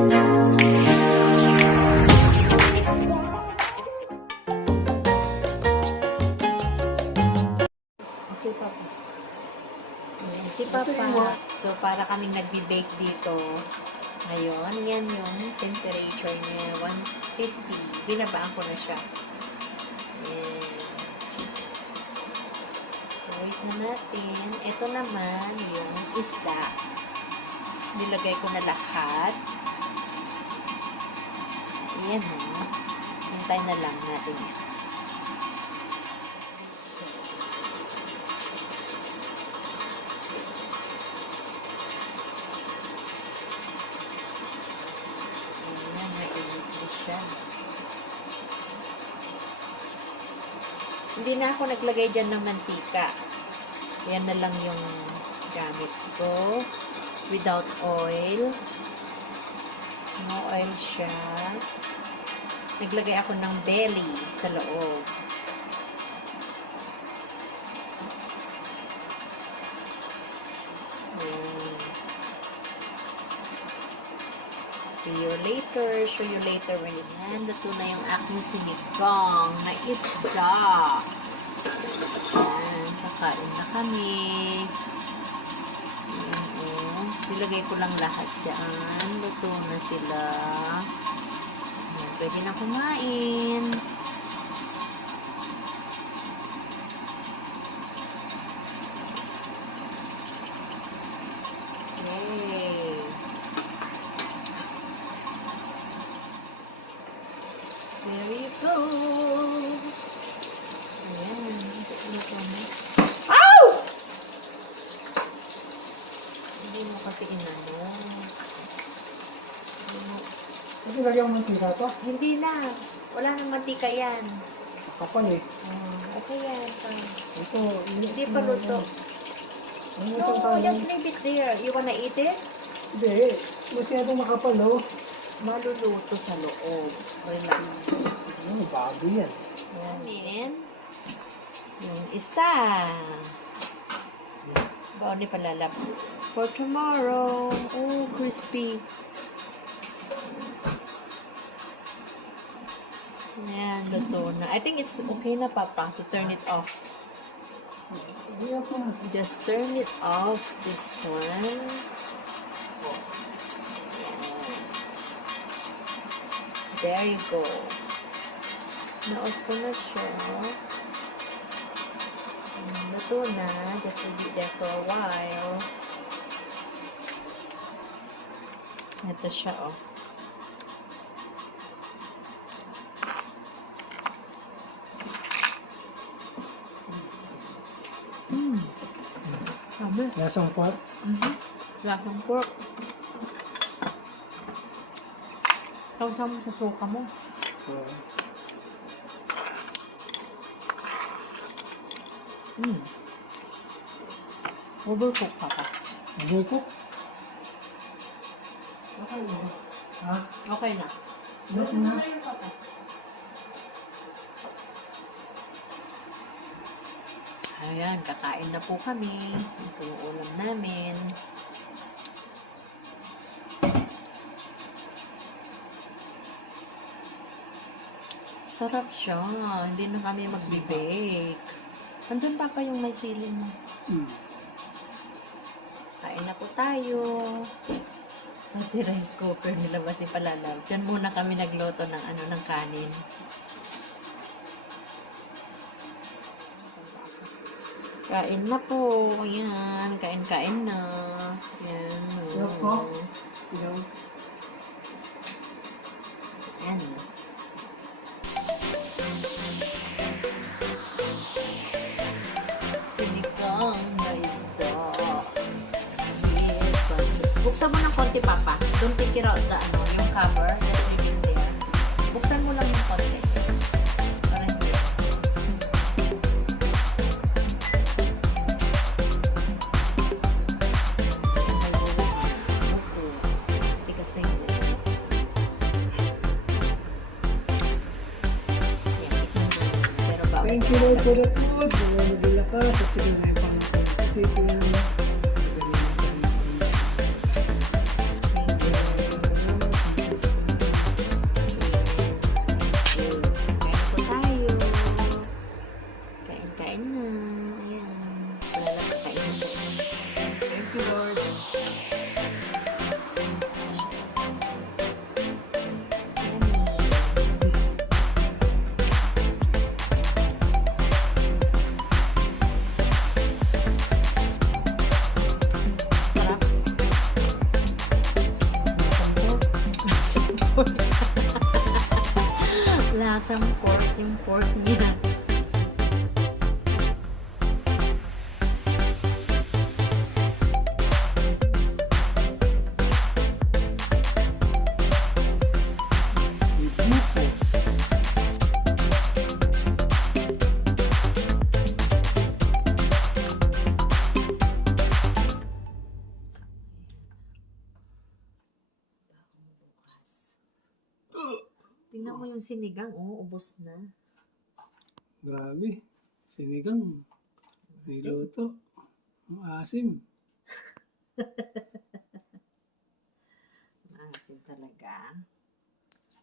Okay, Papa. Ayan, si Papa. So, para kaming nagbe-bake dito. Ngayon, yan yung temperature niya. 150. Binabaan ko na siya. Ayan. So, wait na natin. Ito naman yung isda. Nilagay ko na lahat. Ayan ha. Hintay na lang natin yan. Hindi na ako naglagay dyan ng mantika. Yan na lang yung gamit ko. Without oil. No oil siya. Naglagay ako ng belly sa loob. See you later. Show you later when it's done. Luto na yung aking sinigang na isda. Ayan, kakain na kami. Ayan, oh. Ilagay ko lang lahat dyan. Luto na sila. Ayan, pwede na kumain. There you go. Ayan. Ow! Hindi mo kasi inano. Kasi lagyan mo mantika to? Hindi na. Wala nang mantika yan. Kapal eh. Okay yan. Ito. Hindi pa luto. No, just leave it there. You wanna eat it? Hindi. Kasi ito makapal oh. Maluluto sa loob. Relax. Ano, bago yan. Ayan. Yung isa. Baon ni palalap. For tomorrow. Oh, crispy. Ayan, luto na. I think it's okay na, Papa, to turn it off. Just turn it off, this one. There you go. Na-off ko na siya. Luto na. Just leave it there for a while. Ito siya, oh. Sabi. Lasang pork? Lasang pork. Sausaw mo sa suka mo. Overcook pa pa. Overcook? Okay na. Ha? Okay na. Okay na. Ayan, kakain na po kami. Ito yung ulam namin. Sarap siya. Hindi na kami mag-bake. Andun pa pa yung may sili mo. Kain na po tayo. Pati rice cooker nilabas ni Palalaw. Diyan muna kami nagluto ng ng kanin. Kain na po. Ayan. Kain-kain na. Ayan. Ayan. Sinigang na isda. Buksan mo ng konti, Papa. Don't take it out yung cover. Just leave it there. Buksan mo lang yung konti. Para hindi. Tikas na yung ulo. Thank you Lord for the food. Gawin mo lakas at sige na yung Panginoon. Kasi ito yung pork. Lasang pork yung pork niya. Tingnan mo yung sinigang, oh, ubos na. Grabe. Sinigang. Niluto. Ang asim. Asin talaga.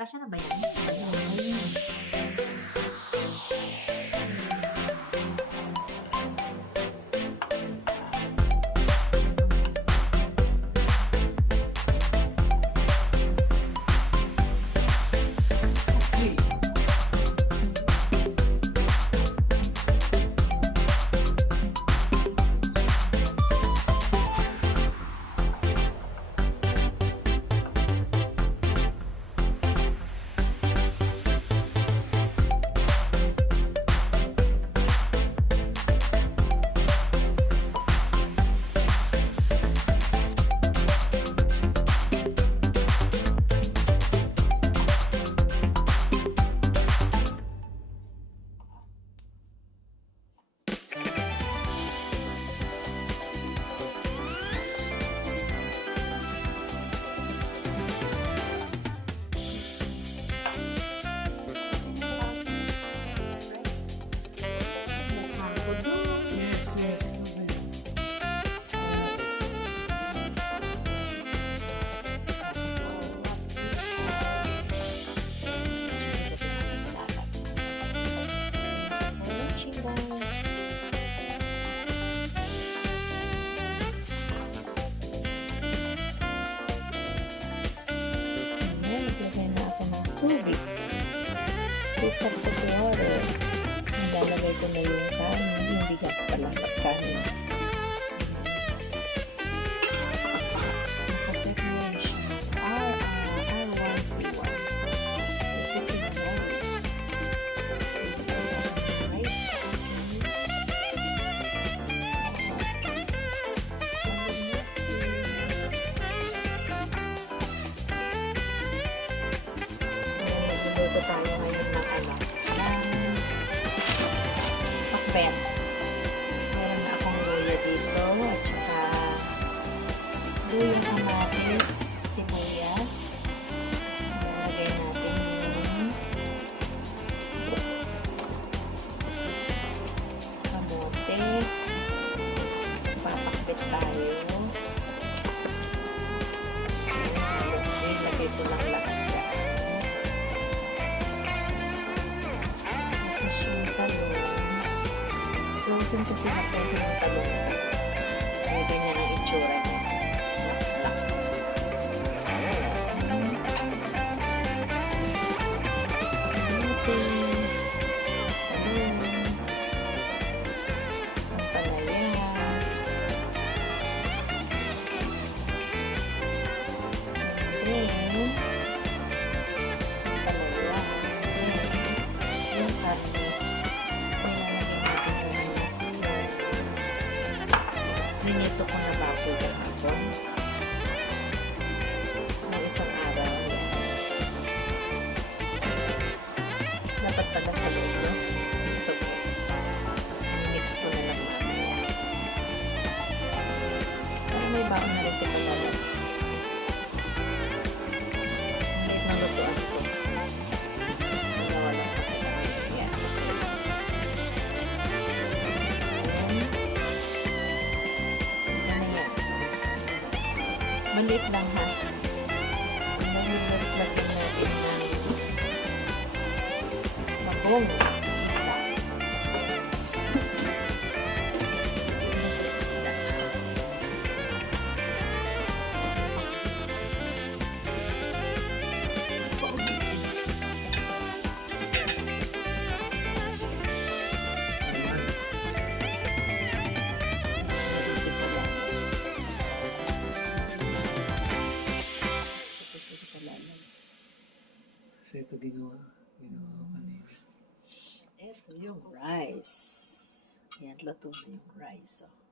Kasya na ba yan? Yes, yes. Tubig. 2 cups of water. Nilalagay ko na yung kanin, yung bigas pa lang at kanin. Nakaset na yan siya. R1C1. Put in rice. Rice. Dito tayo ngayon ng pakbet. Meron na akong luya dito at saka luyang kamatis, sibuyas. Nalagay natin yung kamote. Papakbet tayo. Lagay ko lang lahat yan. Frozen kasi na-frozen yung talong. Kaya ganyan ang itsura niya. Minito ko na bago yung hapon. Ng isang araw. Dapat pala sa loob, no? So, mix ko na lang mamaya. Para may baon na rin si Pagkalan. Kahit nalutuan ko. Wala kasi kami. Yan. Maliit lang ha. Maliit lang natin ng magong isda. ito ginawa ko kanina. Ito yung rice. Yan, luto na yung rice. Oh.